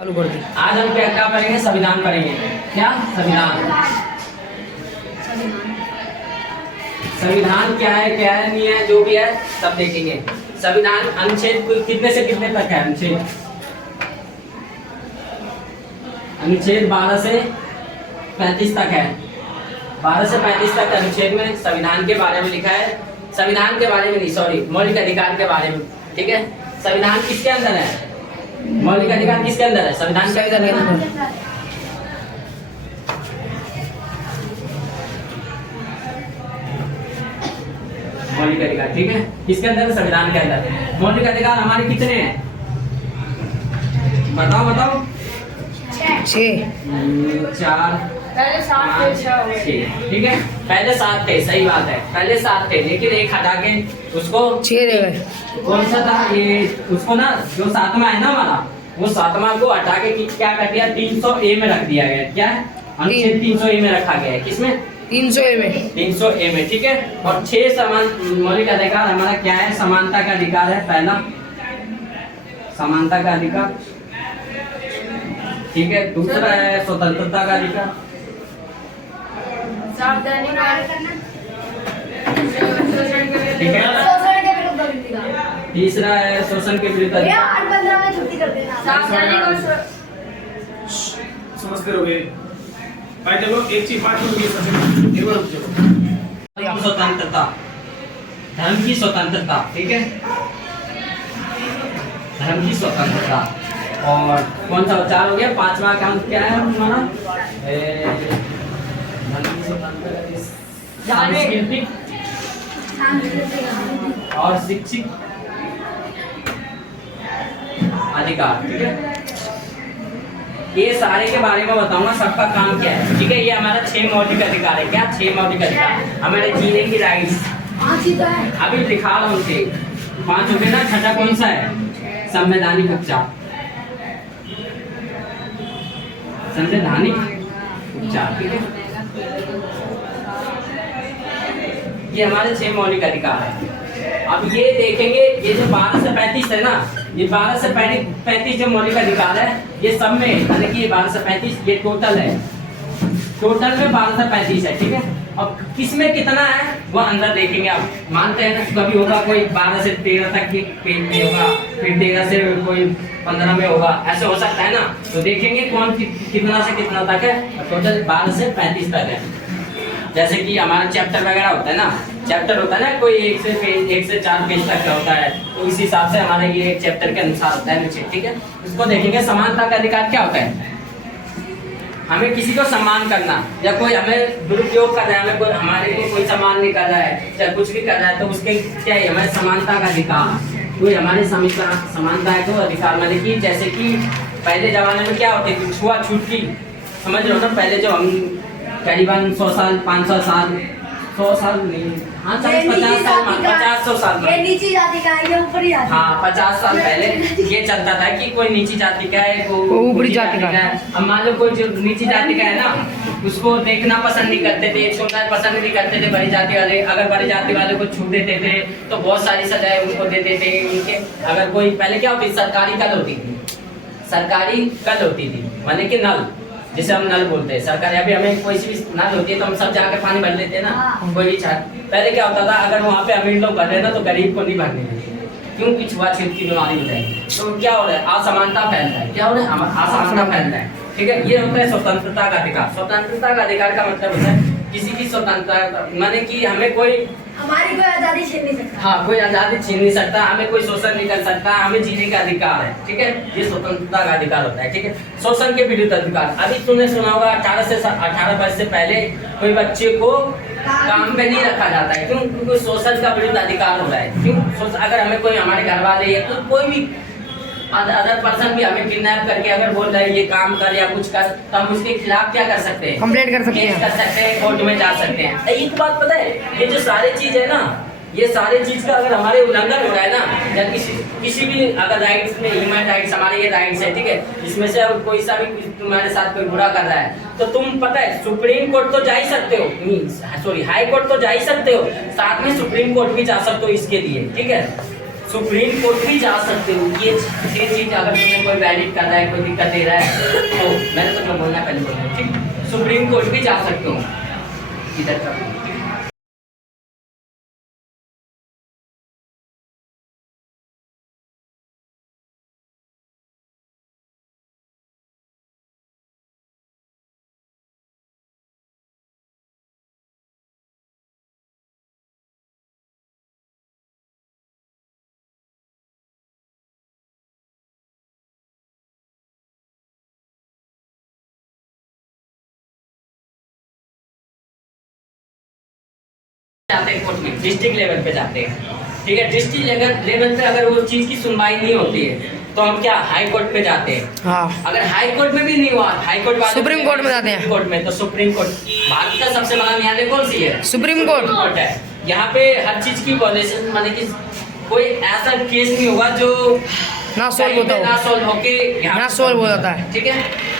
चालू कर दी। आज हम क्या पढ़ेंगे? संविधान पढ़ेंगे। क्या संविधान? संविधान क्या है नहीं है, जो भी है सब देखेंगे। संविधान अनुच्छेद कितने से कितने तक है? अनुच्छेद 12 से 35 तक है। 12 से 35 तक अनुच्छेद में संविधान के बारे में लिखा है। संविधान के बारे में नहीं, सॉरी, मौलिक अधिकार के बारे में। ठीक है, संविधान किसके अंदर है? मौलिक अधिकार किसके अंदर है? संविधान के अंदर है। मौलिक अधिकार, ठीक है, किसके अंदर? संविधान के अंदर। मौलिक अधिकार हमारे कितने हैं? बताओ। 6 4 पहले 7 थे, 6 हो गए। 6, ठीक है। पहले 7 थे, सही बात है, पहले 7 थे, लेकिन एक हटा के उसको 6 रह गए। कौन सा था ये? उसको ना, जो 7वां है ना हमारा, वो 7वां को हटा के क्या कर दिया? 300A में रख दिया गया। क्या है? अनुच्छेद 300A में रखा गया है। किसमें? 300A में। 300A में, ठीक है। और 6 समान मौलिक अधिकार हमारा क्या है? समानता का अधिकार है पहला, समानता का अधिकार, ठीक है। दूसरा है स्वतंत्रता का अधिकार, ठीक है। तीसरा है शोषण के विरुद्ध अधिकार। समझते रहोगे भाई। चलो एक चीज बात होगी, एक बार रुक जाओ। स्वतंत्रता, धर्म की स्वतंत्रता, ठीक है, धर्म की स्वतंत्रता। और कौन सा 4 हो गया? 5वां अकाउंट क्या है हमारा? धर्म की स्वतंत्रता, सांस्कृतिक और शिक्षित अधिकार, ठीक है। ये सारे के बारे में बताऊंगा, सबका काम क्या है, ठीक है। ये हमारा 6 मौलिक अधिकार है। क्या? 6 मौलिक अधिकार हमारे जीने की राइट्स। अभी लिखा रहा हूँ, 5 हो गए ना। छठा कौन सा है? संवैधानिक उपचार, संवैधानिक उपचार, ठीक है। ये हमारे 6 मौलिक अधिकार है। अब ये देखेंगे, ये जो 12 से 35 है ना, ये 12 से 35 जो मौलिक अधिकार है, ये सब में, यानी कि ये 12 से 35 ये टोटल है। टोटल में 12 से 35 है, ठीक है। अब किसमें कितना है वो अंदर देखेंगे। आप मानते हैं ना, कभी होगा कोई 12 से 13 तक की पेज में होगा, फिर 13 से कोई 15 में होगा, ऐसे हो सकता है ना। तो देखेंगे कौन कितना से कितना तक है। टोटल 12 से 35 तक है। जैसे कि हमारा चैप्टर वगैरह होता है ना, चैप्टर होता है ना, कोई 1 से 4 पेज तक का होता है, तो इस हिसाब से हमारे ये चैप्टर के अनुसार होता है नीचे, ठीक है। इसको देखेंगे। समानता का अधिकार क्या होता है? हमें किसी को सम्मान करना, या कोई हमें दुरुपयोग कर रहा है, हमें कोई हमारे लिए कोई सम्मान नहीं कर रहा है, या कुछ भी कर रहा है, तो उसके क्या है? हमें समानता का अधिकार, कोई हमारे समानता है तो अधिकार। मतलब कि जैसे कि पहले जमाने में क्या होती थी? छुआछूत की, समझ रहे हो ना। पहले जो हम करीबन 100 साल 500 साल 100 साल नहीं, हाँ 50 साल 50 साल में, नीची जाति का है, ये ऊपरी जाति। हाँ 50 साल पहले ये चलता था कि कोई नीची जाति का है, कोई ऊपरी जाति का है। अब मान लो कोई जो नीची जाति का है ना, उसको देखना पसंद नहीं करते थे, छोड़ना पसंद नहीं करते थे बड़ी जाति वाले। अगर बड़ी जाति वाले को छू देते थे तो बहुत सारी सजाएं उनको देते थे। उनके अगर कोई पहले क्या होती, सरकारी कल होती थी, सरकारी कल होती थी, माने कि नल, जिसे हम नल बोलते हैं सरकारी। अभी हमें कोई सी भी नल होती है तो हम सब जाके पानी भर लेते हैं ना, कोई भी छाट। पहले क्या होता था, अगर वहाँ पे अमीर लोग भर रहे ना तो गरीब को नहीं भरने देते, क्योंकि छुआछूत की बीमारी हो जाएगी। तो क्या हो रहा है? असमानता फैल रहा है। क्या हो रहा है? असमानता फैल रहा है, ठीक है। ये होता है स्वतंत्रता का अधिकार। स्वतंत्रता का अधिकार का मतलब होता है किसी की स्वतंत्रता, माने कि हमें कोई, हमारी कोई आजादी छीन नहीं सकता। हाँ, कोई आजादी छीन नहीं सकता, हमें कोई शोषण नहीं कर सकता, हमें जीने का अधिकार है, ठीक है। ये स्वतंत्रता का अधिकार होता है, ठीक है। शोषण के विरुद्ध अधिकार, अभी तुमने सुना होगा 18 वर्ष से पहले कोई बच्चे को काम पे नहीं रखा जाता है। क्यों? क्योंकि शोषण का विरुद्ध अधिकार हो रहा है। क्यों? अगर हमें कोई, हमारे घर वाले या कोई भी अदर पर्सन भी हमें किडनैप करके अगर बोल रहे हैं ये काम कर या कुछ कर, तो हम उसके खिलाफ क्या कर सकते हैं? कंप्लेंट कर सकते केस हैं, कर सकते हैं, कोर्ट में जा सकते हैं। एक बात पता है, ये जो सारी चीज है ना, ये सारी चीज का अगर हमारे उल्लंघन हो रहा है ना, या किसी भी अगर राइट्स में, ह्यूमन राइट्स, हमारे ये राइट्स है, ठीक है, इसमें से अब कोई सा भी तुम्हारे साथ कोई बुरा कर रहा है तो तुम पता है सुप्रीम कोर्ट तो जा ही सकते हो, सॉरी हाई कोर्ट तो जा ही सकते हो, साथ में सुप्रीम कोर्ट भी जा सकते हो इसके लिए, ठीक है। सुप्रीम कोर्ट भी जा सकते हो। ये चीज अगर तुम्हें कोई वैलिड कर रहा है, कोई दिक्कत दे रहा है, तो मैंने तो तुम्हें बोलना पहले बोला, ठीक, सुप्रीम कोर्ट भी जा सकते हो इधर का। जाते हैं कोर्ट में, डिस्ट्रिक्ट लेवल पे जाते हैं, ठीक है। डिस्ट्रिक्ट लेवल पे अगर वो चीज की सुनवाई नहीं होती है तो हम क्या हाई कोर्ट पे जाते हैं। हाँ, अगर हाई कोर्ट में भी नहीं हुआ, हाई कोर्ट सुप्रीम कोर्ट में जाते हैं। कोर्ट में तो सुप्रीम कोर्ट भारत का सबसे बड़ा न्यायालय कौन सी है? सुप्रीम कोर्ट है। यहाँ पे हर चीज की वॉल्यूशन माने कि कोई ऐसा केस नहीं होगा जो ना सोल्व होता हो, ना सोल्व होके यहाँ ना सोल्व हो जाता है। ठीक है।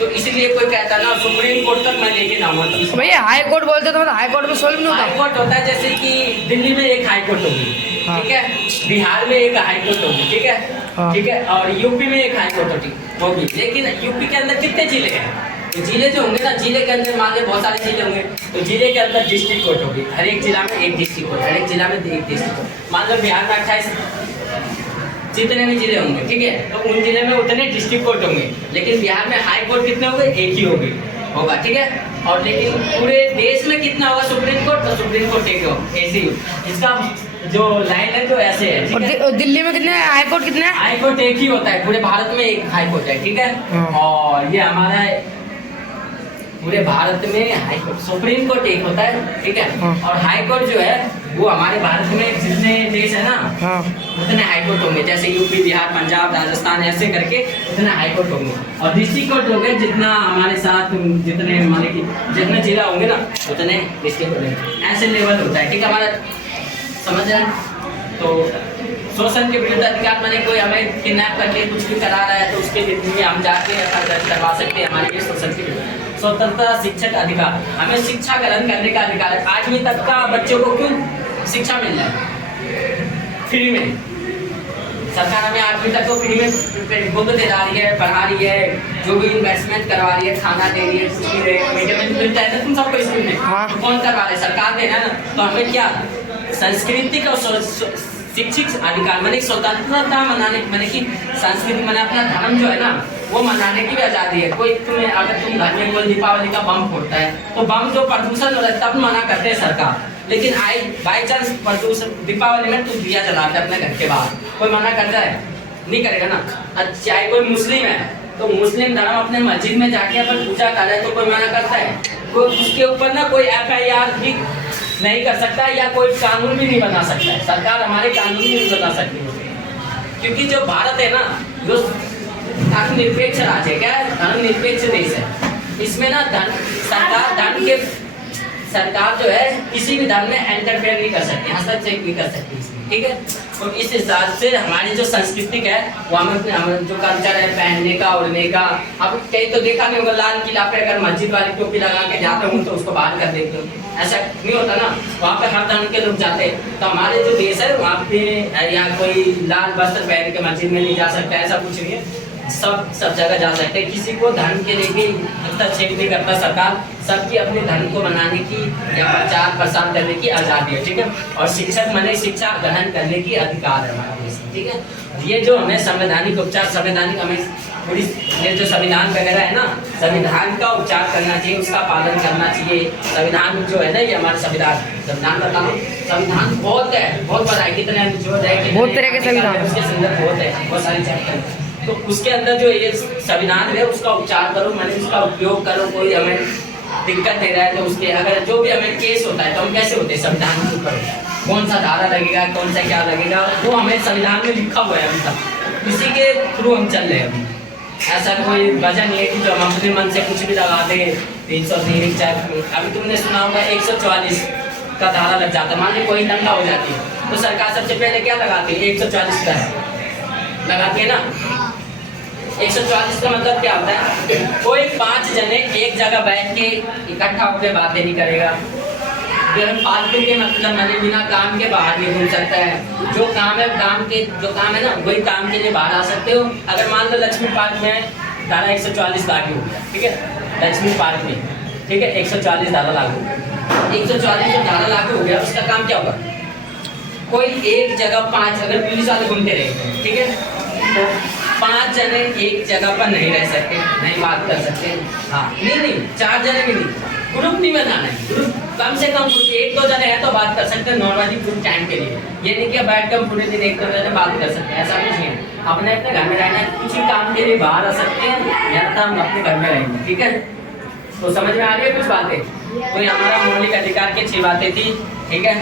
तो इसलिए कोई कहता ना सुप्रीम कोर्ट तक मैं लेके जाऊंगा, तो भैया हाई कोर्ट बोलते तो मतलब हाई कोर्ट में सोल्व नहीं हाई होता। कोर्ट होता है जैसे कि दिल्ली में एक हाई कोर्ट होगी, हाँ। ठीक है, बिहार में एक हाई कोर्ट होगी, ठीक है, हाँ। ठीक है, और यूपी में एक हाई कोर्ट होगी। लेकिन यूपी के अंदर कितने जिले हैं? तो जिले जो होंगे ना, जिले के अंदर मान लो बहुत सारे जिले होंगे, तो जिले के अंदर डिस्ट्रिक्ट कोर्ट होगी, हर एक जिला में एक डिस्ट्रिक्ट कोर्ट, हर एक जिला में एक डिस्ट्रिक्ट कोर्ट। मान लो बिहार में 28 जितने भी जिले होंगे, ठीक है, तो उन जिले में उतने डिस्ट्रिक्ट कोर्ट होंगे। लेकिन बिहार में हाई कोर्ट कितने होंगे? एक ही होगा, ठीक है। और लेकिन पूरे देश में कितना होगा सुप्रीम कोर्ट? तो सुप्रीम कोर्ट एक होगा, ऐसे ही। इसका जो लाइन है तो ऐसे है, ठीक है। और दिल्ली में कितने हाई कोर्ट कितने हैं? हाई कोर्ट एक ही होता है, पूरे भारत में एक हाई कोर्ट है, ठीक है। हाँ। और ये हमारा पूरे भारत में हाई कोर्ट, सुप्रीम कोर्ट एक होता है, ठीक है। हाँ। और हाई कोर्ट जो है वो हमारे भारत में जितने देश है ना, हाँ, उतने हाई कोर्ट होंगे, जैसे यूपी, बिहार, पंजाब, राजस्थान, ऐसे करके उतने हाई कोर्ट होंगे। और डिस्ट्रिक्ट कोर्ट होंगे जितना हमारे साथ जितने माने कि जितने जिला होंगे ना उतने डिस्ट्रिक्ट कोर्ट होंगे, ऐसे लेवल होता है, ठीक है। हमारा समझ रहे हैं? तो शोषण के विरुद्ध अधिकार माने कोई हमें किडनैप करके कुछ भी करा रहा है तो उसके विरुद्ध में हम जाके दर्ज करवा सकते हैं। हमारे लिए शोषण के विरुद्ध स्वतंत्रता, शिक्षक अधिकार, हमें शिक्षा ग्रहण करने का अधिकार है। 8वीं तक का बच्चों को क्यों शिक्षा मिल जाए फ्री में? सरकार हमें 8वीं तक को फ्री में बुक दे रही है, पढ़ा रही है, जो भी इन्वेस्टमेंट करवा रही है, खाना दे रही है, कुछ भी मीडियम में मिलता है ना तुम सबको स्कूल में, हाँ। तो कौन करवा रहा है? सरकार दे रहा है ना। तो हमें क्या सांस्कृतिक और शिक्षित अधिकार माने स्वतंत्रता मनाने, माने कि संस्कृति माने अपना धर्म जो है ना वो मनाने की भी आज़ादी है। कोई तुम्हें अगर तुम घर में कोई दीपावली का बम फोड़ता है तो बम जो प्रदूषण हो रहा है तब मना करते हैं सरकार। लेकिन बाई चांस प्रदूषण दीपावली में तुम दिया जलाते अपने घर के बाहर, कोई मना करता है? नहीं करेगा ना। चाहे कोई मुस्लिम है तो मुस्लिम धर्म अपने मस्जिद में जाके अपन पूजा कर रहे हैं तो कोई मना करता है? कोई उसके ऊपर ना कोई FIR भी नहीं कर सकता या कोई कानून भी नहीं बना सकता है। सरकार हमारे कानून भी नहीं बना सकती, क्योंकि जो भारत है ना जो धर्मनिरपेक्ष राज्य है, क्या है? धर्मनिरपेक्ष देश है। इसमें ना सरकार जो है किसी भी धर्म में इंटरफेयर नहीं कर सकती, हस्तक्षेप नहीं कर सकती, ठीक है। और इस हिसाब से हमारी जो संस्कृति है वो हमें जो कल्चर है पहनने का, उड़ने का, अब कहीं तो देखा नहीं होगा लाल किला पे अगर मस्जिद वाली टोपी लगा के जाता हूँ तो उसको बाहर कर देते हो, ऐसा नहीं होता ना। वहाँ पे हर धर्म के लोग जाते हैं। तो हमारे जो देश है वहाँ पे यहाँ कोई लाल वस्त्र पहन के मस्जिद में नहीं जा सकता, ऐसा कुछ नहीं है। सब जगह जा सकते हैं, किसी को धर्म के लिए भी हस्तक्षेप नहीं करता सरकार। सबकी अपने धर्म को मनाने की या प्रचार प्रसार करने की आज़ादी है, ठीक है। और शिक्षक माने शिक्षा ग्रहण करने की अधिकार है हमारे देश में, ठीक है। ये जो हमें संवैधानिक उपचार, संवैधानिक हमें पूरी ये जो संविधान वगैरह है ना, संविधान का उपचार करना चाहिए, उसका पालन करना चाहिए। संविधान जो है ना ये हमारा संविधान बताओ, संविधान बहुत है, बहुत बड़ा है, कितने जो है बहुत तरह के संविधान उसके संदर्भ बहुत है, बहुत सारी चैप्टर। तो उसके अंदर जो ये संविधान है उसका उपचार करो, मैंने उसका उपयोग करो। कोई हमें दिक्कत दे रहा है तो उसके अगर जो भी हमें केस होता है तो हम कैसे होते हैं? संविधान के ऊपर कौन सा धारा लगेगा, कौन सा क्या लगेगा, वो हमें संविधान में लिखा हुआ है अभी तक, इसी के थ्रू हम चल रहे हैं अभी। ऐसा कोई वजह नहीं है कि जो हम अपने मन से कुछ भी लगा दे। 303 चाहे अभी तुमने सुना होगा 144 का धारा लग जाता है, मान ली कोई दंगा हो जाती है तो सरकार सबसे पहले क्या लगाती है? 144 का लगाती है ना। 144 का मतलब क्या होता है? कोई 5 जने एक जगह बैठ के इकट्ठा होकर बातें नहीं करेगा, फालतू के मतलब मैंने बिना काम के बाहर नहीं घूम सकता है। जो काम है ना वही काम के लिए बाहर आ सकते हो। अगर मान लो लक्ष्मी पार्क में धारा 144 लागू हो गया, ठीक है, लक्ष्मी पार्क में, ठीक है, 144 धारा लागू, 144 जो धारा लागू हो गया उसका काम क्या होगा? कोई एक जगह 5 अगर पुलिस वाले घूमते रहे, ठीक है, तो 5 जने एक जगह पर नहीं रह सकते, नहीं बात कर सकते। हाँ, नहीं 4 जने भी नहीं, ग्रुप नहीं बनाना है। ग्रुप कम से कम ग्रुप 1-2 जने हैं तो बात कर सकते हैं नॉर्मली कुछ टाइम के लिए। ये नहीं कि बैठ कर पूरे दिन 1-2 जने बात कर सकते हैं, ऐसा कुछ नहीं है। अपने अपने घर में रहना है, किसी काम के लिए बाहर आ सकते हैं या तो हम अपने घर में रहेंगे, ठीक है। तो समझ में आ रही है कुछ बातें? तो ये हमारा मौलिक अधिकार की 6 बातें थी, ठीक है।